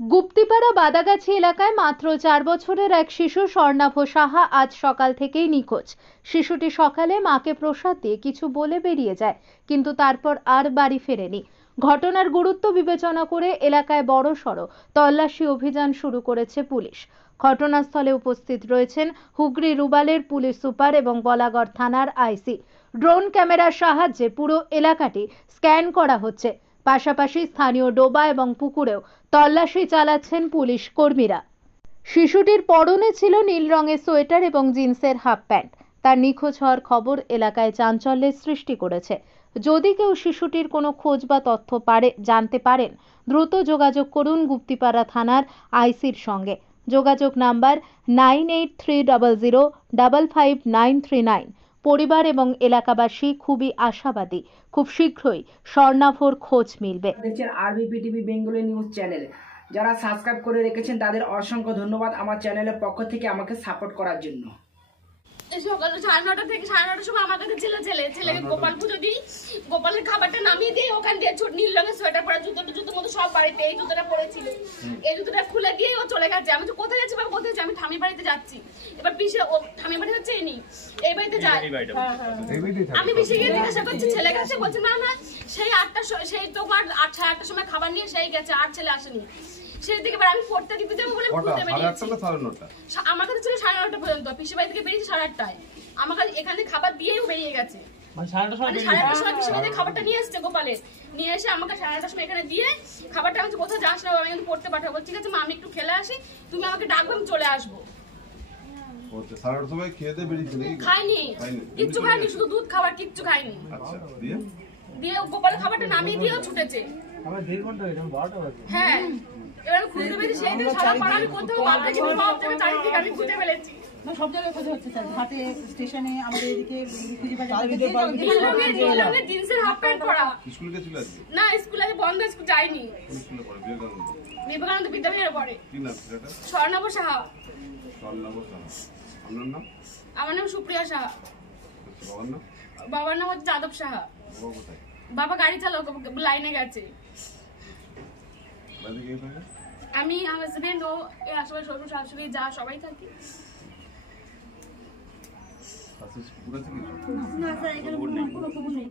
গুপ্তিপাড়া বাদাগাছি এলাকায় মাত্র 4 বছরের এক শিশু স্বর্ণাভ সাহা আজ সকাল থেকেই নিখোঁজ। শিশুটি সকালে মাকে প্রসাদ দিয়ে কিছু বলে বেরিয়ে যায়, কিন্তু তারপর আর বাড়ি ফেরেনি। ঘটনার গুরুত্ব বিবেচনা করে এলাকায় বড়সড় তল্লাশি অভিযান শুরু করেছে পুলিশ। ঘটনাস্থলে উপস্থিত রয়েছেন হুগলি রুবালের পুলিশ সুপার এবং বলাগড় থানার আইসি। ড্রোন ক্যামেরার সাহায্যে পুরো এলাকাটি স্ক্যান করা হচ্ছে। পাশাপাশি স্থানীয় ডোবা এবং পুকুরেও তল্লাশি চালাচ্ছেন পুলিশ কর্মীরা। শিশুটির পরনে ছিল নীল রঙের সোয়েটার এবং জিন্সের হাফ প্যান্ট। তার নিখোঁজ হওয়ার খবর এলাকায় চাঞ্চল্যের সৃষ্টি করেছে। যদি কেউ শিশুটির কোনো খোঁজ বা তথ্য জানতে পারেন, দ্রুত যোগাযোগ করুন গুপ্তিপাড়া থানার আইসির সঙ্গে। যোগাযোগ নাম্বার 9830055939। পরিবার এবং এলাকাবাসী খুবই আশাবাদী, খুব শীঘ্রই স্বর্ণাভর খোঁজ মিলবে। দেখছেন আরবিপিটিভি বেঙ্গলি নিউজ চ্যানেল। যারা সাবস্ক্রাইব করে রেখেছেন তাদের অসংখ্য ধন্যবাদ আমার চ্যানেলের পক্ষ থেকে আমাকে সাপোর্ট করার জন্য। সকাল 9:30 থেকে 9:30 সময় আমার কাছে ছেলেকে গোপাল পুজো দিই, গোপালের খাবারটা নামিয়ে দিই, ওখান দিয়ে নীল রঙের সোয়েটার পরা জুতোর মতো সব বাড়িতে এই জুতোটা পরেছিল, এই জুতোটা খুলে দিয়ে ও চলে গেছে। আমি তো কোথায় যাচ্ছি বাবা, কোথায় যাচ্ছি? আমি ঠামি বাড়িতে যাচ্ছি। এবার পিসে ও ঠামি বাড়ি হচ্ছে এনি এই বাড়িতে যায়। আমি পিসে গিয়ে জিজ্ঞাসা করছি, ছেলে গেছে? বলছে না না, সেই 8টা সেই তোমার 8:30 সময় খাবার নিয়ে সেই গেছে, আর ছেলে আসেনি। সেই দিকে আমি পড়তে দিতে যাবো বলে আমার কাছে ছিল 9:30 পর্যন্ত। পিসে বাড়ি থেকে বেরিয়েছে 8:30টায়। আমার কাছে এখানে খাবার দিয়েও বেরিয়ে গেছে। মানে 9:30 সময় পিসে বাড়ি খাবারটা নিয়ে এসছে গোপালে, নিয়ে এসে আমাকে 9:30 সময় এখানে দিয়ে খাবারটা আমি কোথাও যাস না, আমি পড়তে পাঠাবো। ঠিক আছে মা, আমি একটু খেলে আসি, তুমি আমাকে ডাকবে, আমি চলে আসবো। খাইনি, কিচ্ছু খাইনি, শুধু দুধ খাবার, কিচ্ছু খাইনি। দিয়ে গোপালের খাবারটা নামিয়ে দিয়েও ছুটেছে। হ্যাঁ, এবার খুঁজে পেয়েছি, সেই দিন সারা পাড়া আমি কোথাও মাকে চিনি পাওয়া যাবে, চারিদিকে আমি খুঁজে ফেলেছি। সব জায়গায় খোঁজা হচ্ছে স্যার, ঘাটে, স্টেশনে, আমাদের এদিকে খুঁজে পাওয়া জিন্সের হাফ প্যান্ট পরা। স্কুল গেছিল আজকে? না, স্কুল আজ বন্ধ, স্কুল যায়নি। স্কুলে পড়ে বিবেকানন্দ বিদ্যাপীঠে পড়ে। কি নাম ছেলেটা? স্বর্ণাভ সাহা। স্বর্ণাভ সাহা। আপনার নাম? আমার নাম সুপ্রিয়া সাহা। বাবার নাম? বাবার নাম হচ্ছে যাদব সাহা। বাবা কোথায়? বাবা গাড়ি চালক, লাইনে গেছে। আমি, আমার হাজবেন্ড, ও আশেপাশে শ্বশুর শাশুড়ি যা সবাই থাকি। না স্যার, এখানে কোনো খবর নেই।